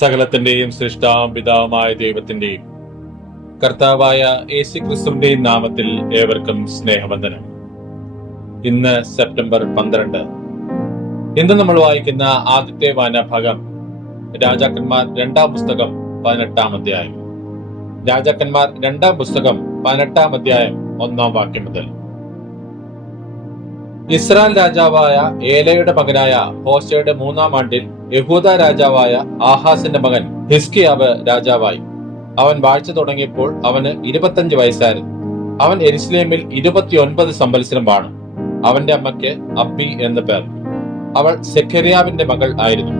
സകലത്തിന്റെയും സൃഷ്ടാവും പിതാവുമായ ദൈവത്തിന്റെയും കർത്താവായ യേശുക്രിസ്തുവിന്റെയും നാമത്തിൽ ഏവർക്കും സ്നേഹവന്ദനം. ഇന്ന് സെപ്റ്റംബർ 12. ഇന്ന് നമ്മൾ വായിക്കുന്ന ആദ്യത്തെ വായനാഭാഗം രാജാക്കന്മാർ 2-ാം പുസ്തകം 18-ാം അധ്യായം. രാജാക്കന്മാർ 2-ാം പുസ്തകം 18-ാം അധ്യായം 1-ാം വാക്യം മുതൽ. ഇസ്രായേൽ രാജാവായ ഏലയുടെ മകനായ ഹോശയുടെ 3-ാം ആണ്ടിൽ യഹൂദ രാജാവായ ആഹാസിന്റെ മകൻ ഹിസ്കിയാവ് രാജാവായി. അവൻ വാഴ്ച തുടങ്ങിയപ്പോൾ അവന് 25 വയസ്സായിരുന്നു. അവൻ യെരുശലേമിൽ 29 സംവത്സരം വാണു. അവന്റെ അമ്മയ്ക്ക് അബ്ബി എന്ന് പേർ. അവൾ സെഖര്യാവിന്റെ മകൾ ആയിരുന്നു.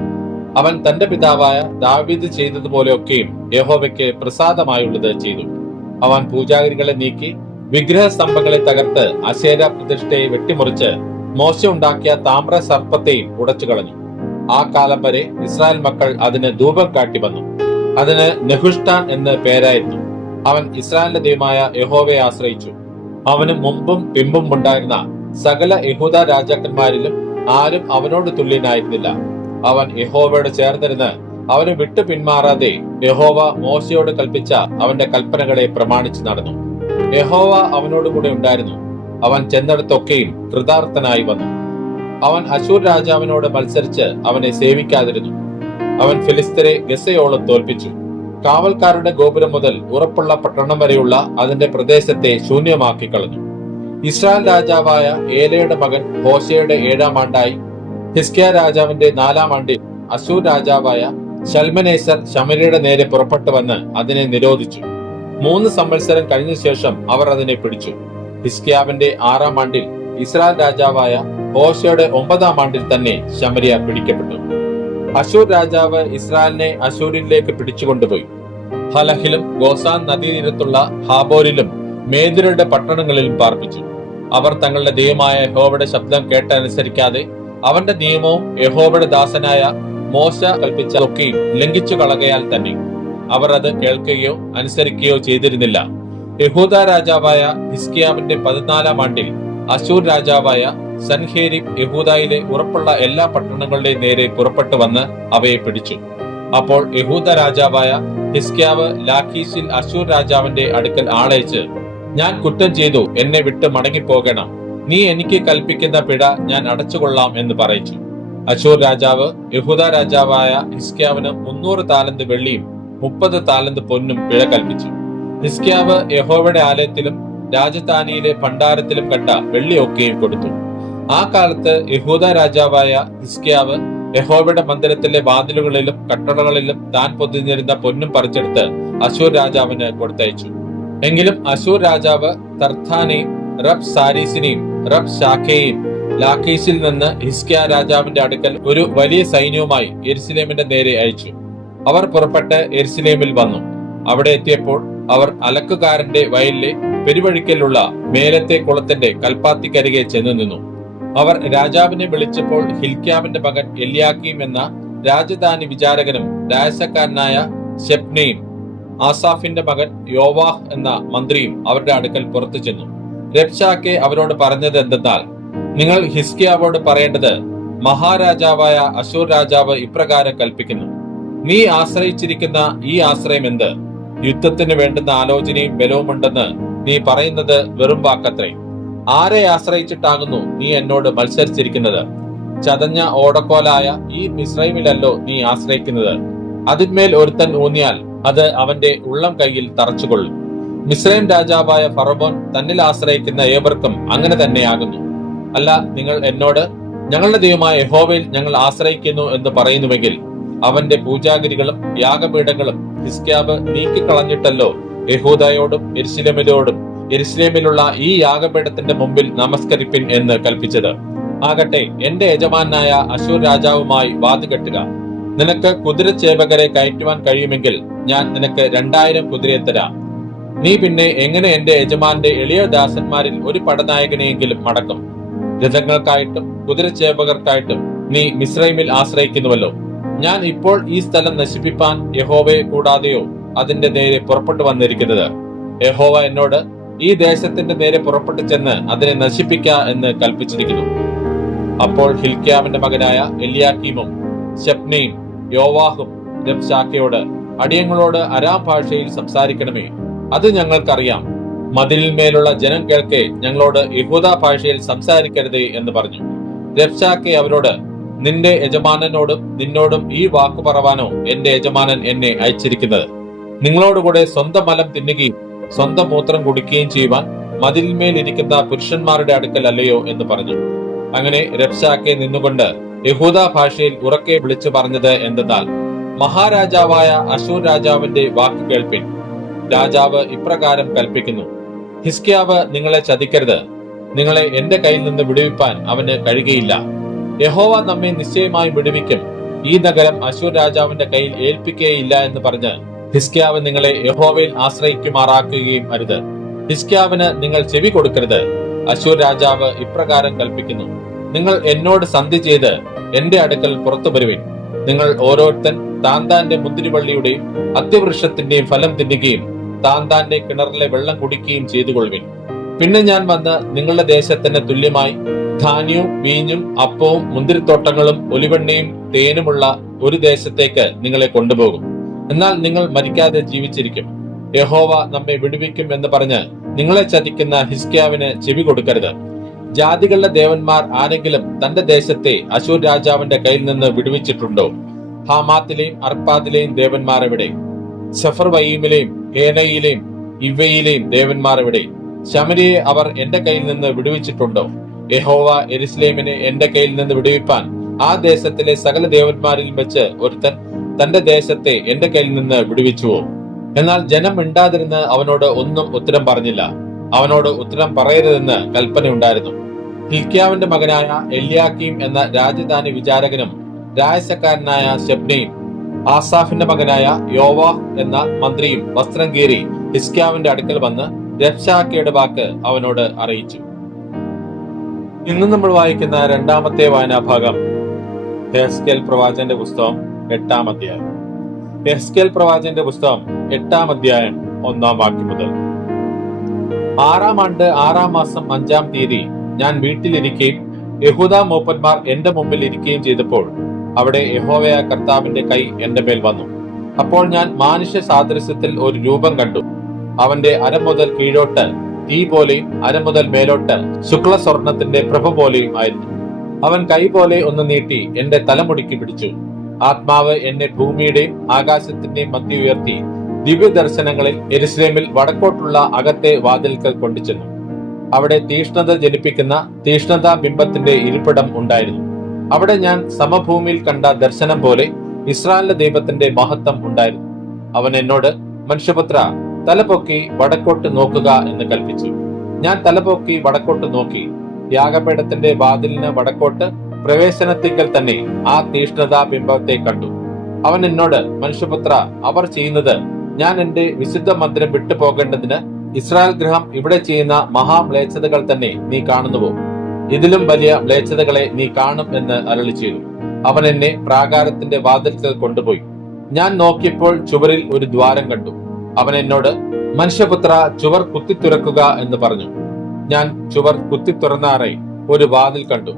അവൻ തന്റെ പിതാവായ ദാവീദ് ചെയ്തതുപോലെയൊക്കെയും യഹോവയ്ക്ക് പ്രസാദമായുള്ളത് ചെയ്തു. അവൻ പൂജാഗിരികളെ നീക്കി വിഗ്രഹ സ്തംഭങ്ങളെ തകർത്ത് അശേര പ്രതിഷ്ഠയെ വെട്ടിമുറിച്ച് മോശ ഉണ്ടാക്കിയ താമ്ര സർപ്പത്തെയും ഉടച്ചു കളഞ്ഞു. ആ കാലം വരെ ഇസ്രായേൽ മക്കൾ അതിന് ധൂപം കാട്ടി വന്നു. അതിന് നെഹുഷ്ടാൻ എന്ന് പേരായിരുന്നു. അവൻ ഇസ്രായേലിന്റെ ദൈവമായ യഹോവയെ ആശ്രയിച്ചു. അവന് മുമ്പും പിമ്പും ഉണ്ടായിരുന്ന സകല യഹൂദ രാജാക്കന്മാരിലും ആരും അവനോട് തുല്യനായിരുന്നില്ല. അവൻ യഹോവയോട് ചേർന്നിരുന്ന് അവന് വിട്ടു പിന്മാറാതെ യഹോവ മോശയോട് കൽപ്പിച്ച അവന്റെ കൽപ്പനകളെ പ്രമാണിച്ചു നടന്നു. യഹോവ അവനോടുകൂടെ ഉണ്ടായിരുന്നു. അവൻ ചെന്നിടത്തൊക്കെയും കൃതാർത്ഥനായി വന്നു. അവൻ അശൂർ രാജാവിനോട് മത്സരിച്ച് അവനെ സേവിക്കാതിരുന്നു. അവൻ ഫിലിസ്തരെ ഗസയോളം തോൽപ്പിച്ചു. കാവൽക്കാരുടെ ഗോപുരം മുതൽ ഉറപ്പുള്ള പട്ടണം വരെയുള്ള അതിന്റെ പ്രദേശത്തെ ശൂന്യമാക്കി കളഞ്ഞു. ഇസ്രായേൽ രാജാവായ ഏലയുടെ മകൻ ഹോശയുടെ 7-ാം ആണ്ടായി ഹിസ്കിയാ രാജാവിന്റെ 4-ാം ആണ്ടിൽ അശൂർ രാജാവായ ശൽമനേസർ ശമര്യയുടെ നേരെ പുറപ്പെട്ടു വന്ന് അതിനെ നിരോധിച്ചു. 3 സംവത്സരം കഴിഞ്ഞ ശേഷം അവർ അതിനെ പിടിച്ചു. ഹിസ്കിയാവിന്റെ 6-ാം ആണ്ടിൽ ഇസ്രായേൽ രാജാവായ ഹോശയുടെ 9-ാം ആണ്ടിൽ തന്നെ ശമര്യ പിടിക്കപ്പെട്ടു. അശൂർ രാജാവ് ഇസ്രായേലിനെ അശൂരിലേക്ക് പിടിച്ചുകൊണ്ടുപോയി. ഹലഹിലും ഗോസാൻ നദീതീരത്തുള്ള ഹാബോരിലും മേദ്യരുടെ പട്ടണങ്ങളിലും പാർപ്പിച്ചു. അവർ തങ്ങളുടെ ദൈവമായ യഹോവയുടെ ശബ്ദം കേട്ടനുസരിക്കാതെ അവന്റെ നിയമവും യഹോവയുടെ ദാസനായ മോശ കൽപ്പിച്ചതൊക്കെയും ലംഘിച്ചു കളകയാൽ തന്നെ അവർ അത് കേൾക്കുകയോ അനുസരിക്കുകയോ ചെയ്തിരുന്നില്ല. യഹൂദ രാജാവായ ഹിസ്കിയാവിന്റെ 14-ാം ആണ്ടിൽ അശൂർ രാജാവായ സൻഹേരിബ് യഹൂദയിലെ ഉറപ്പുള്ള എല്ലാ പട്ടണങ്ങളുടെയും നേരെ പുറപ്പെട്ടു വന്ന് അവയെ പിടിച്ചു. അപ്പോൾ യഹൂദ രാജാവായ ഹിസ്കിയാവ് ലാഖീശിൽ അശൂർ രാജാവിന്റെ അടുക്കൽ ആളയച്ച്, ഞാൻ കുറ്റം ചെയ്തു, എന്നെ വിട്ട് മടങ്ങിപ്പോകണം. നീ എനിക്ക് കൽപ്പിക്കുന്ന പിഴ ഞാൻ അടച്ചുകൊള്ളാം എന്ന് പറയിച്ചു. അശൂർ രാജാവ് യഹൂദ രാജാവായ ഹിസ്കിയാവിന് 300 താലന്ത് വെള്ളിയും 30 താലന്ത് പൊന്നും പിഴ കൽപ്പിച്ചു. ഹിസ്കിയാവ് യഹോവയുടെ ആലയത്തിലും രാജധാനിയിലെ ഭണ്ഡാരത്തിലും കണ്ട വെള്ളിയൊക്കെയും കൊടുത്തു. ആ കാലത്ത് യഹൂദ രാജാവായ ഹിസ്കിയാവ് യഹോവയുടെ മന്ദിരത്തിലെ വാതിലുകളിലും കട്ടളകളിലും താൻ പൊതിഞ്ഞിരുന്ന പൊന്നും പറിച്ചെടുത്ത് അശൂർ രാജാവിന് കൊടുത്തയച്ചു. എങ്കിലും അശൂർ രാജാവ് തർത്താനെയും റബ് സാരീസിനെയും റബ് ഷാഖയെയും ലാഖീസിൽ നിന്ന് ഹിസ്കിയാ രാജാവിന്റെ അടുക്കൽ ഒരു വലിയ സൈന്യവുമായി യെരുശലേമിന്റെ നേരെ അയച്ചു. അവർ പുറപ്പെട്ട് യെരുശലേമിൽ വന്നു. അവിടെ എത്തിയപ്പോൾ അവർ അലക്കുകാരന്റെ വയലിലെ പെരുവഴിക്കലുള്ള മേലത്തെ കുളത്തിന്റെ കൽപ്പാത്തിക്കരികെ ചെന്നു നിന്നു. അവർ രാജാവിനെ വിളിച്ചപ്പോൾ ഹിൽക്യാവിന്റെ മകൻ എല്യാക്കീം എന്ന രാജധാനി വിചാരകനും രാജസക്കാരനായ ശെപ്നയും ആസാഫിന്റെ മകൻ യോവാഹ് എന്ന മന്ത്രിയും അവരുടെ അടുക്കൽ പുറത്തു ചെന്നു. രബ്ശാക്കെ അവരോട് പറഞ്ഞത് എന്തെന്നാൽ, നിങ്ങൾ ഹിസ്കിയാവോട് പറയേണ്ടത്, മഹാരാജാവായ അശൂർ രാജാവ് ഇപ്രകാരം കൽപ്പിക്കുന്നു, നീ ആശ്രയിച്ചിരിക്കുന്ന ഈ ആശ്രയം എന്ത്? യുദ്ധത്തിന് വേണ്ടുന്ന ആലോചനയും ബലവുമുണ്ടെന്ന് നീ പറയുന്നത് വെറും വാക്കത്രേ. ആരെ ആശ്രയിച്ചിട്ടാകുന്നു നീ എന്നോട് മത്സരിച്ചിരിക്കുന്നത്? ചതഞ്ഞ ഓടക്കോലായ ഈ മിസ്രൈമിലല്ലോ നീ ആശ്രയിക്കുന്നത്. അതിന്മേൽ ഒരുത്തൻ ഊന്നിയാൽ അത് അവന്റെ ഉള്ളം കൈയിൽ തറച്ചുകൊള്ളും. മിസ്രൈം രാജാവായ ഫറവോൻ തന്നിൽ ആശ്രയിക്കുന്ന ഏവർക്കും അങ്ങനെ തന്നെയാകുന്നു. അല്ല, നിങ്ങൾ എന്നോട് ഞങ്ങളുടെ ദൈവമായ യഹോവയിൽ ഞങ്ങൾ ആശ്രയിക്കുന്നു എന്ന് പറയുന്നുവെങ്കിൽ അവന്റെ പൂജാഗിരികളും യാഗപീഠങ്ങളും ഹിസ്കിയാവ് നീക്കിക്കളഞ്ഞിട്ടല്ലോ യഹൂദയോടും യെരുശലേമിലോടും യെരുശലേമിലുള്ള ഈ യാഗപീഠത്തിന്റെ മുമ്പിൽ നമസ്കരിപ്പിൻ എന്ന് കൽപ്പിച്ചത്. ആകട്ടെ, എന്റെ യജമാനായ അശൂർ രാജാവുമായി വാതുകെട്ടുക. നിനക്ക് കുതിരച്ചേവകരെ കയറ്റുവാൻ കഴിയുമെങ്കിൽ ഞാൻ നിനക്ക് 2000 കുതിരയെ തരാം. നീ പിന്നെ എങ്ങനെ എന്റെ യജമാന്റെ എളിയ ദാസന്മാരിൽ ഒരു പടനായകനെയെങ്കിലും മടക്കും? രഥങ്ങൾക്കായിട്ടും കുതിരച്ചേവകർക്കായിട്ടും നീ മിസ്രൈമിൽ ആശ്രയിക്കുന്നുവല്ലോ. ഞാൻ ഇപ്പോൾ ഈ സ്ഥലം നശിപ്പിപ്പാൻ യഹോവയെ കൂടാതെയോ അതിന്റെ നേരെ പുറപ്പെട്ടു വന്നിരിക്കുന്നത്? യഹോവ എന്നോട് ഈ ദേശത്തിന്റെ നേരെ പുറപ്പെട്ടു ചെന്ന് അതിനെ നശിപ്പിക്ക എന്ന് കൽപ്പിച്ചിരിക്കുന്നു. അപ്പോൾ ഹിൽക്യാവിന്റെ മകനായ എല്യാക്കീമും ശെപ്നയും യോവാഹും രബ്ശാക്കയോട്, അടിയങ്ങളോട് അരാം ഭാഷയിൽ സംസാരിക്കണമേ, അത് ഞങ്ങൾക്കറിയാം. മതിലിന്മേലുള്ള ജനം കേൾക്കെ ഞങ്ങളോട് യഹൂദ ഭാഷയിൽ സംസാരിക്കരുതേ എന്ന് പറഞ്ഞു. രബ്ശാക്കെ അവരോട്, നിന്റെ യജമാനനോടും നിന്നോടും ഈ വാക്കു പറവാനോ എന്റെ യജമാനൻ എന്നെ അയച്ചിരിക്കുന്നത്? നിങ്ങളോടുകൂടെ സ്വന്തം മലം തിന്നുകയും സ്വന്തം മൂത്രം കുടിക്കുകയും ചെയ്യുവാൻ മതിലിന്മേൽ ഇരിക്കുന്ന പുരുഷന്മാരുടെ അടുക്കൽ അല്ലയോ എന്ന് പറഞ്ഞു. അങ്ങനെ രബ്ശാക്കെ നിന്നുകൊണ്ട് യഹൂദ ഭാഷയിൽ ഉറക്കെ വിളിച്ചു പറഞ്ഞത് എന്തെന്നാൽ, മഹാരാജാവായ അശൂർ രാജാവിന്റെ വാക്ക് കേൾപ്പിൻ. രാജാവ് ഇപ്രകാരം കൽപ്പിക്കുന്നു, ഹിസ്കിയാവ് നിങ്ങളെ ചതിക്കരുത്. നിങ്ങളെ എന്റെ കയ്യിൽ നിന്ന് വിടുവിപ്പാൻ അവന് കഴിയുകയില്ല. യഹോവ നമ്മെ നിശ്ചയമായി വിടുവിക്കും. ഈ നഗരം അശൂർ രാജാവിന്റെ കയ്യിൽ ഏൽപ്പിക്കുകയില്ല എന്ന് പറഞ്ഞ് ഹിസ്കിയാവ് നിങ്ങളെ യഹോവയിൽ ആശ്രയിക്കുമാറാക്കുകയും അരുത്. ഹിസ്കിയാവിന് നിങ്ങൾ ചെവി കൊടുക്കരുത്. അശൂർ രാജാവ് ഇപ്രകാരം കൽപ്പിക്കുന്നു, നിങ്ങൾ എന്നോട് സന്ധി ചെയ്ത് എന്റെ അടുക്കൽ പുറത്തു വരുവിൻ. നിങ്ങൾ ഓരോരുത്തൻ താന്താന്റെ മുന്തിരിവള്ളിയുടെയും അത്തിവൃക്ഷത്തിന്റെയും ഫലം തിന്നുകയും താന്താന്റെ കിണറിലെ വെള്ളം കുടിക്കുകയും ചെയ്തുകൊള്ളുവിൻ. പിന്നെ ഞാൻ വന്ന് നിങ്ങളുടെ ദേശത്തിന് തുല്യമായി ധാന്യവും വീഞ്ഞും അപ്പവും മുന്തിരിത്തോട്ടങ്ങളും ഒലിവെണ്ണയും തേനുമുള്ള ഒരു ദേശത്തേക്ക് നിങ്ങളെ കൊണ്ടുപോകും. എന്നാൽ നിങ്ങൾ മരിക്കാതെ ജീവിച്ചിരിക്കും. യഹോവ നമ്മെ വിടുവിക്കും എന്ന് പറഞ്ഞ് നിങ്ങളെ ചതിക്കുന്ന ഹിസ്കിയാവിന് ചെവി കൊടുക്കരുത്. ജാതികളുടെ ദേവന്മാർ ആരെങ്കിലും തന്റെ ദേശത്തെ അശൂർ രാജാവിന്റെ കയ്യിൽ നിന്ന് വിടുവിച്ചിട്ടുണ്ടോ? ഹാമാത്തിലെയും അർപ്പാദിലെയും ദേവന്മാർ എവിടെ? സെഫർവയീമിലെയും ഹേനയിലെയും ഇവയിലെയും ദേവന്മാർ എവിടെ? ശമരിയെ അവർ എന്റെ കയ്യിൽ നിന്ന് വിടുവിച്ചിട്ടുണ്ടോ? യഹോവ യെരൂശലേമിനെ എന്റെ കയ്യിൽ നിന്ന് വിടുവിപ്പാൻ ആ ദേശത്തിലെ സകല ദേവന്മാരിൽ വെച്ച് ഒരുത്തൻ തന്റെ ദേശത്തെ എന്റെ കയ്യിൽ നിന്ന് വിടുവിച്ചുവോ? എന്നാൽ ജനം മിണ്ടാതിരുന്ന് അവനോട് ഒന്നും ഉത്തരം പറഞ്ഞില്ല. അവനോട് ഉത്തരം പറയരുതെന്ന് കൽപ്പനയുണ്ടായിരുന്നു. ഹിൽക്കിയാവിന്റെ മകനായ എല്യാക്കീം എന്ന രാജധാനി വിചാരകനും രായസക്കാരനായ ശെബ്നയും ആസാഫിന്റെ മകനായ യോവാഹ് എന്ന മന്ത്രിയും വസ്ത്രം കീറി ഹിസ്കിയാവിന്റെ അടുക്കൽ വന്ന് രബ്ശാക്കയുടെ വാക്ക് അവനോട് അറിയിച്ചു. ഇന്ന് നമ്മൾ വായിക്കുന്ന രണ്ടാമത്തെ വായനാഭാഗം യെഹെസ്കേൽ പ്രവാചകന്റെ പുസ്തകം 8-ാം അധ്യായം. യെഹെസ്കേൽ പ്രവാചകന്റെ പുസ്തകം 8-ാം അധ്യായം 1-ാം വാക്യം മുതൽ. 6-ാം ആണ്ട് 6-ാം മാസം 5-ാം തീയതി ഞാൻ വീട്ടിലിരിക്കുകയും യഹൂദ മൂപ്പന്മാർ എന്റെ മുമ്പിൽ ഇരിക്കുകയും ചെയ്തപ്പോൾ അവിടെ യഹോവയായ കർത്താവിന്റെ കൈ എന്റെ മേൽ വന്നു. അപ്പോൾ ഞാൻ മാനുഷ്യ സാദൃശ്യത്തിൽ ഒരു രൂപം കണ്ടു. അവന്റെ അര മുതൽ കീഴോട്ട് തീ പോലെയും അര മുതൽ മേലോട്ട് ശുക്ല സ്വർണത്തിന്റെ പ്രഭ പോലെയും ആയിരുന്നു. അവൻ കൈ പോലെ ഒന്ന് നീട്ടി എന്റെ തലമുടിക്ക് പിടിച്ചു. ആത്മാവ് എന്നെ ഭൂമിയുടെയും ആകാശത്തിന്റെയും മധ്യ ഉയർത്തി ദിവ്യ ദർശനങ്ങളിൽ യെരൂശലേമിൽ വടക്കോട്ടുള്ള അകത്തെ വാതിൽക്കൽ കൊണ്ടുചെന്നു. അവിടെ തീഷ്ണത ജനിപ്പിക്കുന്ന തീഷ്ണതാ ബിംബത്തിന്റെ ഇരിപ്പിടം ഉണ്ടായിരുന്നു. അവിടെ ഞാൻ സമഭൂമിയിൽ കണ്ട ദർശനം പോലെ ഇസ്രായേലിന്റെ ദൈവത്തിന്റെ മഹത്വം ഉണ്ടായിരുന്നു. അവൻ എന്നോട്, മനുഷ്യപുത്ര, തലപൊക്കി വടക്കോട്ട് നോക്കുക എന്ന് കൽപ്പിച്ചു. ഞാൻ തലപൊക്കി വടക്കോട്ട് നോക്കി. യാഗപീഠത്തിന്റെ വാതിലിന് വടക്കോട്ട് പ്രവേശനത്തിങ്കൽ തന്നെ ആ തീഷ്ണതാ ബിംബത്തെ കണ്ടു. അവൻ എന്നോട്, മനുഷ്യപുത്ര, അവർ ചെയ്യുന്നത് ഞാൻ എന്റെ വിശുദ്ധ മന്ദിരം വിട്ടു പോകേണ്ടതിന് ഇസ്രായേൽ ഗൃഹം ഇവിടെ ചെയ്യുന്ന മഹാമ്ലേച്ഛതകൾ തന്നെ നീ കാണുന്നുവോ? ഇതിലും വലിയ മ്ലേച്ഛതകളെ നീ കാണും എന്ന് അരുളി ചെയ്തു. അവൻ എന്നെ പ്രാകാരത്തിന്റെ വാതിൽക്കൽ കൊണ്ടുപോയി. ഞാൻ നോക്കിയപ്പോൾ ചുവരിൽ ഒരു ദ്വാരം കണ്ടു. അവൻ എന്നോട്, മനുഷ്യപുത്ര, ചുവർ കുത്തിത്തുറക്കുക എന്ന് പറഞ്ഞു. ഞാൻ ചുവർ കുത്തിത്തുറന്നാറെ ഒരു വാതിൽ കണ്ടു.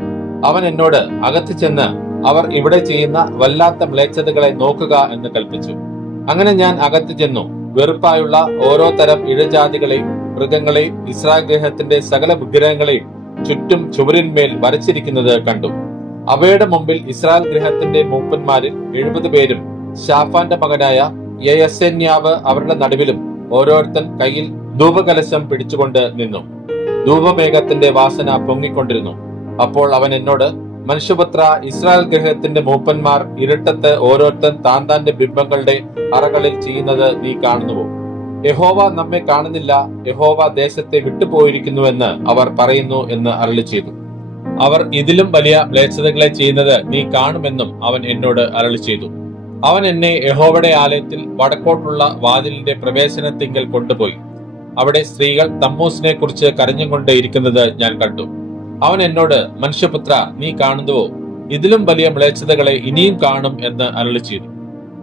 അവൻ എന്നോട്, അകത്ത് ചെന്ന് അവർ ഇവിടെ ചെയ്യുന്ന വല്ലാത്ത മ്ലേച്ഛതകളെ നോക്കുക എന്ന് കൽപ്പിച്ചു. അങ്ങനെ ഞാൻ അകത്ത് ചെന്നു. വെറുപ്പായുള്ള ഓരോ തരം ഇഴജാതികളെയും മൃഗങ്ങളെയും ഇസ്രായേൽ ഗൃഹത്തിന്റെ സകല വിഗ്രഹങ്ങളെയും ചുറ്റും ചുവരിന്മേൽ വരച്ചിരിക്കുന്നത് കണ്ടു. അവയുടെ മുമ്പിൽ ഇസ്രായേൽ ഗൃഹത്തിന്റെ മൂപ്പന്മാരിൽ 70 പേരും ശാഫാന്റെ മകനായ യയസന്യാവ് അവരുടെ നടുവിലും ഓരോരുത്തൻ കയ്യിൽ ധൂപകലശം പിടിച്ചുകൊണ്ട് നിന്നു. ധൂപമേഘത്തിന്റെ വാസന പൊങ്ങിക്കൊണ്ടിരുന്നു. അപ്പോൾ അവൻ എന്നോട്, മനുഷ്യപുത്ര, ഇസ്രായേൽ ഗൃഹത്തിന്റെ മൂപ്പന്മാർ ഇരുട്ടത്ത് ഓരോരുത്തൻ താന്താന്റെ ബിംബങ്ങളുടെ അറകളിൽ ചെയ്യുന്നത് നീ കാണുന്നുവോ? യഹോവ നമ്മെ കാണുന്നില്ല, യഹോവ ദേശത്തെ വിട്ടുപോയിരിക്കുന്നുവെന്ന് അവർ പറയുന്നു എന്ന് അരുളി ചെയ്തു. അവർ ഇതിലും വലിയ മ്ലേച്ഛതകളെ ചെയ്യുന്നത് നീ കാണുമെന്നും അവൻ എന്നോട് അരുളി ചെയ്തു. അവൻ എന്നെ യഹോവയുടെ ആലയത്തിൽ വടക്കോട്ടുള്ള വാതിലിന്റെ പ്രവേശനത്തിങ്കൽ കൊണ്ടുപോയി. അവിടെ സ്ത്രീകൾ തമ്മൂസിനെ കുറിച്ച് കരഞ്ഞുകൊണ്ട് ഇരിക്കുന്നത് ഞാൻ കണ്ടു. അവൻ എന്നോട്, മനുഷ്യപുത്ര, നീ കാണുന്നുവോ? ഇതിലും വലിയ മ്ലേച്ഛതകളെ ഇനിയും കാണും എന്ന് അരുളി ചെയ്തു.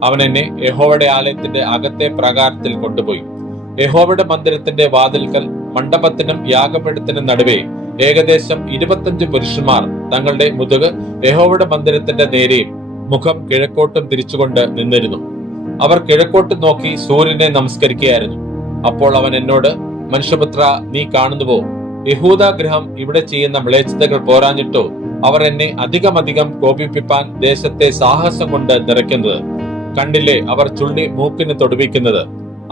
അവൻ എന്നെ യഹോവയുടെ ആലയത്തിന്റെ അകത്തെ പ്രാകാരത്തിൽ കൊണ്ടുപോയി. യഹോവയുടെ മന്ദിരത്തിന്റെ വാതിൽക്കൽ മണ്ഡപത്തിനും യാഗപീഠത്തിനും നടുവേ ഏകദേശം 25 പുരുഷന്മാർ തങ്ങളുടെ മുതുക് യഹോവയുടെ മന്ദിരത്തിന്റെ നേരെയും മുഖം കിഴക്കോട്ടും തിരിച്ചുകൊണ്ട് നിന്നിരുന്നു. അവർ കിഴക്കോട്ട് നോക്കി സൂര്യനെ നമസ്കരിക്കുകയായിരുന്നു. അപ്പോൾ അവൻ എന്നോട്, മനുഷ്യപുത്ര, നീ കാണുന്നുവോ, യഹൂദ ഗൃഹം ഇവിടെ ചെയ്യുന്ന മ്ലേച്ഛതകൾ പോരാഞ്ഞിട്ടോ അവർ എന്നെ അധികമധികം കോപിപ്പിപ്പാൻ ദേശത്തെ സാഹസം കൊണ്ട് നിറയ്ക്കുന്നത്? കണ്ടില്ലേ, അവർ ചുള്ളി മൂക്കിന് തൊടുവിക്കുന്നത്.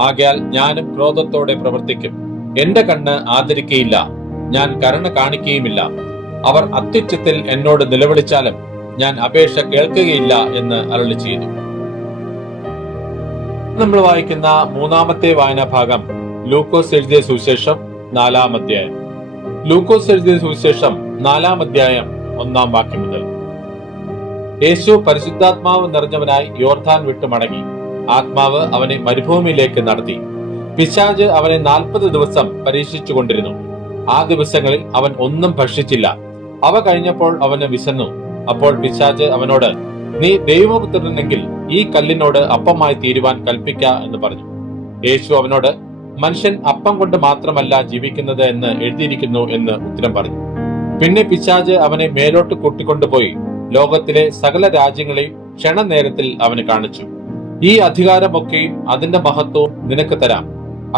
ആകയാൽ ഞാനും ക്രോധത്തോടെ പ്രവർത്തിക്കും. എന്റെ കണ്ണ് ആദരിക്കയില്ല, ഞാൻ കരുണ കാണിക്കുകയുമില്ല. അവർ അത്യുച്ചത്തിൽ എന്നോട് നിലവിളിച്ചാലും ഞാൻ അപേക്ഷ കേൾക്കുകയില്ല എന്ന് അരുളി ചെയ്തു. നമ്മൾ വായിക്കുന്ന മൂന്നാമത്തെ വായനാ ഭാഗം ലൂക്കോസ് എഴുതിയ സുവിശേഷം 4-ാം അധ്യായം. ലൂക്കോസ് എഴുതിയ സുവിശേഷം 4-ാം അധ്യായം 1-ാം വാക്യം മുതൽ. യേശു പരിശുദ്ധാത്മാവ് നിറഞ്ഞവനായി യോർദാൻ വിട്ടു മടങ്ങി. ആത്മാവ് അവനെ മരുഭൂമിയിലേക്ക് നടത്തി. പിശാച് അവനെ 40 ദിവസം പരീക്ഷിച്ചു കൊണ്ടിരുന്നു. ആ ദിവസങ്ങളിൽ അവൻ ഒന്നും ഭക്ഷിച്ചില്ല. അവ കഴിഞ്ഞപ്പോൾ അവന് വിശന്നു. അപ്പോൾ പിശാച് അവനോട്, നീ ദൈവപുത്രനെങ്കിൽ ഈ കല്ലിനോട് അപ്പമായി തീരുവാൻ കൽപ്പിക്ക എന്ന് പറഞ്ഞു. യേശു അവനോട്, മനുഷ്യൻ അപ്പം കൊണ്ട് മാത്രമല്ല ജീവിക്കുന്നത് എന്ന് എഴുതിയിരിക്കുന്നു എന്ന് ഉത്തരം പറഞ്ഞു. പിന്നെ പിശാച് അവനെ മേലോട്ട് കൂട്ടിക്കൊണ്ടുപോയി ലോകത്തിലെ സകല രാജ്യങ്ങളെയും ക്ഷണനേരത്തിൽ അവന് കാണിച്ചു. ഈ അധികാരമൊക്കെയും അതിന്റെ മഹത്വവും നിനക്ക് തരാം.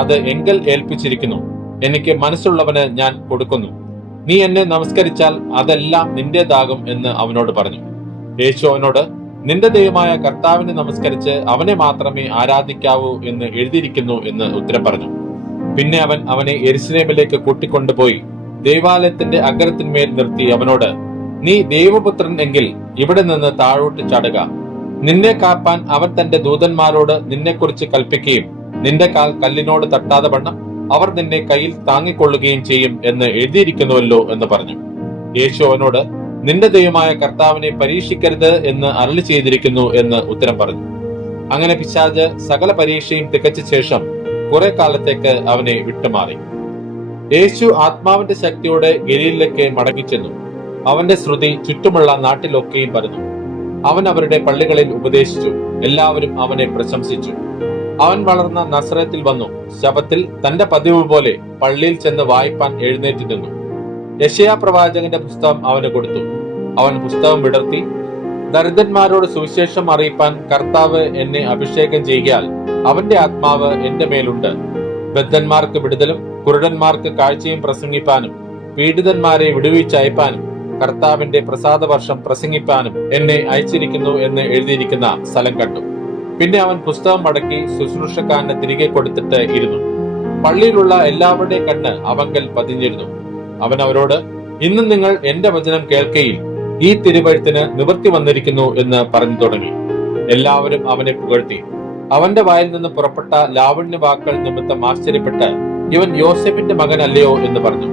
അത് എങ്കൽ ഏൽപ്പിച്ചിരിക്കുന്നു. എനിക്ക് മനസ്സുള്ളവന് ഞാൻ കൊടുക്കുന്നു. നീ എന്നെ നമസ്കരിച്ചാൽ അതെല്ലാം നിന്റേതാകും എന്ന് അവനോട് പറഞ്ഞു. യേശു അവനോട്, നിന്റെ ദൈവമായ കർത്താവിനെ നമസ്കരിച്ച് അവനെ മാത്രമേ ആരാധിക്കാവൂ എന്ന് എഴുതിയിരിക്കുന്നു എന്ന് ഉത്തരം പറഞ്ഞു. പിന്നെ അവൻ അവനെ യെരുശലേമിലേക്ക് കൂട്ടിക്കൊണ്ടുപോയി ദൈവാലയത്തിന്റെ അഗ്രത്തിന്മേൽ നിർത്തി അവനോട്, നീ ദൈവപുത്രൻ എങ്കിൽ ഇവിടെ നിന്ന് താഴോട്ട് ചാടുക. നിന്നെ കാപ്പാൻ അവൻ തന്റെ ദൂതന്മാരോട് നിന്നെക്കുറിച്ച് കൽപ്പിക്കുകയും നിന്റെ കാൽ കല്ലിനോട് തട്ടാതെ വണ്ണം അവർ നിന്നെ കയ്യിൽ താങ്ങിക്കൊള്ളുകയും ചെയ്യും എന്ന് എഴുതിയിരിക്കുന്നുവല്ലോ എന്ന് പറഞ്ഞു. യേശു അവനോട്, നിന്റെ ദൈവമായ കർത്താവിനെ പരീക്ഷിക്കരുത് എന്ന് അരുളി ചെയ്തിരിക്കുന്നു എന്ന് ഉത്തരം പറഞ്ഞു. അങ്ങനെ പിശാച് സകല പരീക്ഷയും തികച്ച ശേഷം കുറെ കാലത്തേക്ക് അവനെ വിട്ടുമാറി. യേശു ആത്മാവിന്റെ ശക്തിയോടെ ഗലീലിലേക്ക് മടങ്ങിച്ചെന്നു. അവന്റെ ശ്രുതി ചുറ്റുമുള്ള നാട്ടിലൊക്കെയും പരന്നു. അവൻ അവരുടെ പള്ളികളിൽ ഉപദേശിച്ചു. എല്ലാവരും അവനെ പ്രശംസിച്ചു. അവൻ വളർന്ന നസറത്തിൽ വന്നു. ശബ്ബത്തിൽ തന്റെ പതിവ് പോലെ പള്ളിയിൽ ചെന്ന് വായിപ്പാൻ എഴുന്നേറ്റ് നിന്നു. യെശയ്യാ പ്രവാചകന്റെ പുസ്തകം അവന് കൊടുത്തു. അവൻ പുസ്തകം വിടർത്തി, ദരിദ്രന്മാരോട് സുവിശേഷം അറിയിപ്പാൻ കർത്താവ് എന്നെ അഭിഷേകം ചെയ്യുകയാൽ അവന്റെ ആത്മാവ് എന്റെ മേലുണ്ട്. ബദ്ധന്മാർക്ക് വിടുതലും കുരുടന്മാർക്ക് കാഴ്ചയും പ്രസംഗിപ്പാനും പീഡിതന്മാരെ വിടുവിച്ചയപ്പാനും കർത്താവിന്റെ പ്രസാദവർഷം പ്രസംഗിപ്പാനും എന്നെ അയച്ചിരിക്കുന്നു എന്ന് എഴുതിയിരിക്കുന്ന സ്ഥലം കണ്ടു. പിന്നെ അവൻ പുസ്തകം മടക്കി ശുശ്രൂഷക്കാരന് തിരികെ കൊടുത്തിട്ട് ഇരുന്നു. പള്ളിയിലുള്ള എല്ലാവരുടെയും കണ്ണ് അവങ്കൽ പതിഞ്ഞിരുന്നു. അവൻ അവരോട്, ഇന്ന് നിങ്ങൾ എന്റെ വചനം കേൾക്കയിൽ ഈ തിരുവഴുത്തിന് നിവൃത്തി വന്നിരിക്കുന്നു എന്ന് പറഞ്ഞു തുടങ്ങി. എല്ലാവരും അവനെ പുകഴ്ത്തി. അവന്റെ വായിൽ നിന്ന് പുറപ്പെട്ട ലാവണ്യ വാക്കുകൾ നിമിത്തം ആശ്ചര്യപ്പെട്ട്, ഇവൻ യോസെഫിന്റെ മകനല്ലയോ എന്ന് പറഞ്ഞു.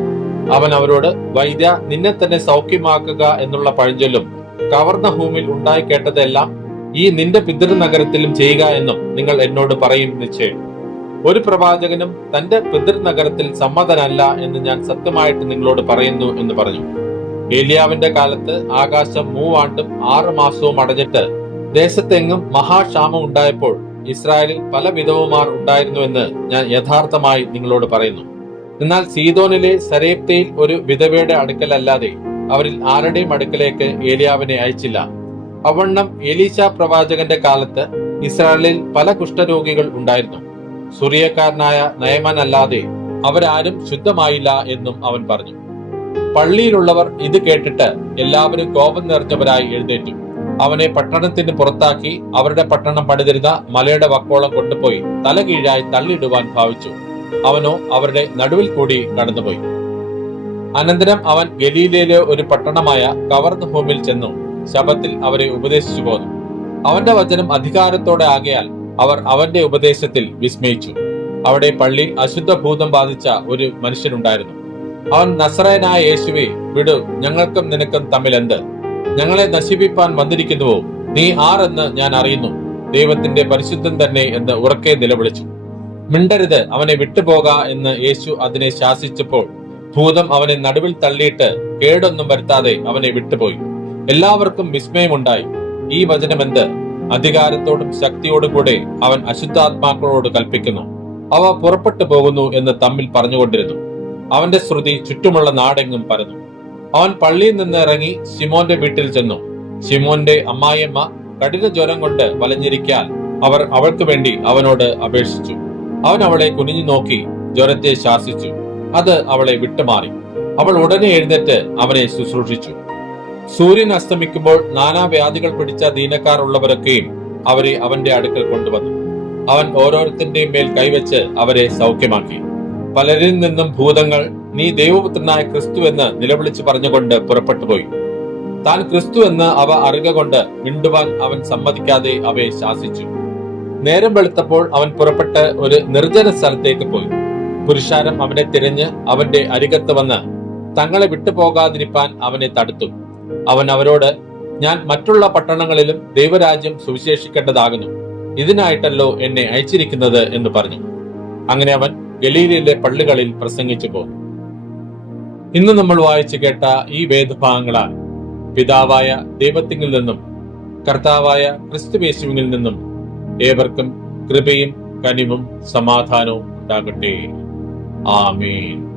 അവൻ അവരോട്, വൈദ്യ, നിന്നെ തന്നെ സൗഖ്യമാക്കുക എന്നുള്ള പഴഞ്ചൊല്ലും കവർന്നഹൂമിൽ ഉണ്ടായി കേട്ടതെല്ലാം ഈ നിന്റെ പിതൃനഗരത്തിലും ചെയ്യുക എന്നും നിങ്ങൾ എന്നോട് പറയും നിശ്ചയം. ഒരു പ്രവാചകനും തന്റെ പിതൃനഗരത്തിൽ സമ്മതനല്ല എന്ന് ഞാൻ സത്യമായിട്ട് നിങ്ങളോട് പറയുന്നു എന്ന് പറഞ്ഞു. ഏലിയാവിന്റെ കാലത്ത് ആകാശം 3 ആണ്ടും 6 മാസവും അടഞ്ഞിട്ട് ദേശത്തെങ്ങും മഹാക്ഷാമം ഉണ്ടായപ്പോൾ ഇസ്രായേലിൽ പല വിധവമാർ ഉണ്ടായിരുന്നുവെന്ന് ഞാൻ യഥാർത്ഥമായി നിങ്ങളോട് പറയുന്നു. എന്നാൽ സീദോനിലെ സരേപ്തയിൽ ഒരു വിധവയുടെ അടുക്കലല്ലാതെ അവരിൽ ആരുടെയും അടുക്കലേക്ക് ഏലിയാവിനെ അയച്ചില്ല. അവണ്ണം എലീശ പ്രവാചകന്റെ കാലത്ത് ഇസ്രായേലിൽ പല കുഷ്ഠരോഗികൾ ഉണ്ടായിരുന്നു. സുറിയക്കാരനായ നയമാൻ അല്ലാതെ അവരാരും ശുദ്ധമായില്ല എന്നും അവൻ പറഞ്ഞു. പള്ളിയിലുള്ളവർ ഇത് കേട്ടിട്ട് എല്ലാവരും കോപം നിറഞ്ഞവരായി എഴുന്നേറ്റു. അവനെ പട്ടണത്തിന് പുറത്താക്കി അവരുടെ പട്ടണം പണിതിരുന്ന മലയുടെ വക്കോളം കൊണ്ടുപോയി തല കീഴായി തള്ളിയിടുവാൻ ഭാവിച്ചു. അവനോ അവരുടെ നടുവിൽ കൂടി കടന്നുപോയി. അനന്തരം അവൻ ഗലീലയിലെ ഒരു പട്ടണമായ കവർന്നഹൂമിൽ ചെന്നു ശബ്ബത്തിൽ അവരെ ഉപദേശിച്ചു പോന്നു. അവന്റെ വചനം അധികാരത്തോടെ ആകയാൽ അവർ അവന്റെ ഉപദേശത്തിൽ വിസ്മയിച്ചു. അവിടെ പള്ളിയിൽ അശുദ്ധ ഭൂതം ബാധിച്ച ഒരു മനുഷ്യനുണ്ടായിരുന്നു. അവൻ, നസറേയനായ യേശുവേ, വിടു, ഞങ്ങൾക്കും നിനക്കും തമ്മിൽ എന്ത്? ഞങ്ങളെ നശിപ്പിപ്പാൻ വന്നിരിക്കുന്നുവോ? നീ ആരെന്ന് ഞാൻ അറിയുന്നു. ദൈവത്തിന്റെ പരിശുദ്ധൻ തന്നെ എന്ന് ഉറക്കെ നിലവിളിച്ചു. മിണ്ടരുത്, അവനെ വിട്ടുപോക എന്ന് യേശു അതിനെ ശാസിച്ചപ്പോൾ ഭൂതം അവനെ നടുവിൽ തള്ളിയിട്ട് കേടൊന്നും വരുത്താതെ അവനെ വിട്ടുപോയി. എല്ലാവർക്കും വിസ്മയമുണ്ടായി. ഈ വചനമെന്ത്? അധികാരത്തോടും ശക്തിയോടും കൂടെ അവൻ അശുദ്ധാത്മാക്കളോട് കൽപ്പിക്കുന്നു, അവ പുറപ്പെട്ടു പോകുന്നു എന്ന് തമ്മിൽ പറഞ്ഞുകൊണ്ടിരുന്നു. അവന്റെ ശ്രുതി ചുറ്റുമുള്ള നാടെങ്ങും പരന്നു. അവൻ പള്ളിയിൽ നിന്ന് ഇറങ്ങി ശിമോന്റെ വീട്ടിൽ ചെന്നു. ശിമോന്റെ അമ്മായിയമ്മ കഠിന ജ്വരം കൊണ്ട് വലഞ്ഞിരിക്കാൻ അവർ അവൾക്ക് വേണ്ടി അവനോട് അപേക്ഷിച്ചു. അവൻ അവളെ കുനിഞ്ഞു നോക്കി ജ്വരത്തെ ശാസിച്ചു. അത് അവളെ വിട്ടുമാറി. അവൾ ഉടനെ എഴുന്നേറ്റ് അവനെ ശുശ്രൂഷിച്ചു. സൂര്യൻ അസ്തമിക്കുമ്പോൾ നാനാവ്യാധികൾ പിടിച്ച ദീനക്കാർ ഉള്ളവരൊക്കെയും അവരെ അവന്റെ അടുക്കൽ കൊണ്ടുവന്നു. അവൻ ഓരോരുത്തന്റെയും മേൽ കൈവച്ച് അവരെ സൗഖ്യമാക്കി. പലരിൽ നിന്നും ഭൂതങ്ങൾ നീ ദൈവപുത്രനായ ക്രിസ്തു എന്ന് നിലവിളിച്ചു പറഞ്ഞുകൊണ്ട് പുറപ്പെട്ടുപോയി. താൻ ക്രിസ്തു എന്ന് അവ അറിക കൊണ്ട് മിണ്ടുവാൻ അവൻ സമ്മതിക്കാതെ അവയെ ശാസിച്ചു. നേരം വെളുത്തപ്പോൾ അവൻ പുറപ്പെട്ട് ഒരു നിർജ്ജന സ്ഥലത്തേക്ക് പോയി. പുരുഷാരം അവനെ തിരഞ്ഞ് അവന്റെ അരികത്ത് വന്ന് തങ്ങളെ വിട്ടുപോകാതിരിപ്പാൻ അവനെ തടുത്തു. അവൻ അവരോട്, ഞാൻ മറ്റുള്ള പട്ടണങ്ങളിലും ദൈവരാജ്യം സുവിശേഷിക്കേണ്ടതാകുന്നു. ഇതിനായിട്ടല്ലോ എന്നെ അയച്ചിരിക്കുന്നത് എന്ന് പറഞ്ഞു. അങ്ങനെ അവൻ ഗലീലയിലെ പള്ളികളിൽ പ്രസംഗിച്ചു പോന്നു. ഇന്ന് നമ്മൾ വായിച്ചു കേട്ട ഈ വേദഭാഗങ്ങളാൽ പിതാവായ ദൈവത്തിങ്കിൽ നിന്നും കർത്താവായ ക്രിസ്തുയേശുവിൽ നിന്നും ഏവർക്കും കൃപയും കനിവും സമാധാനവും ഉണ്ടാകട്ടെ. ആമേൻ.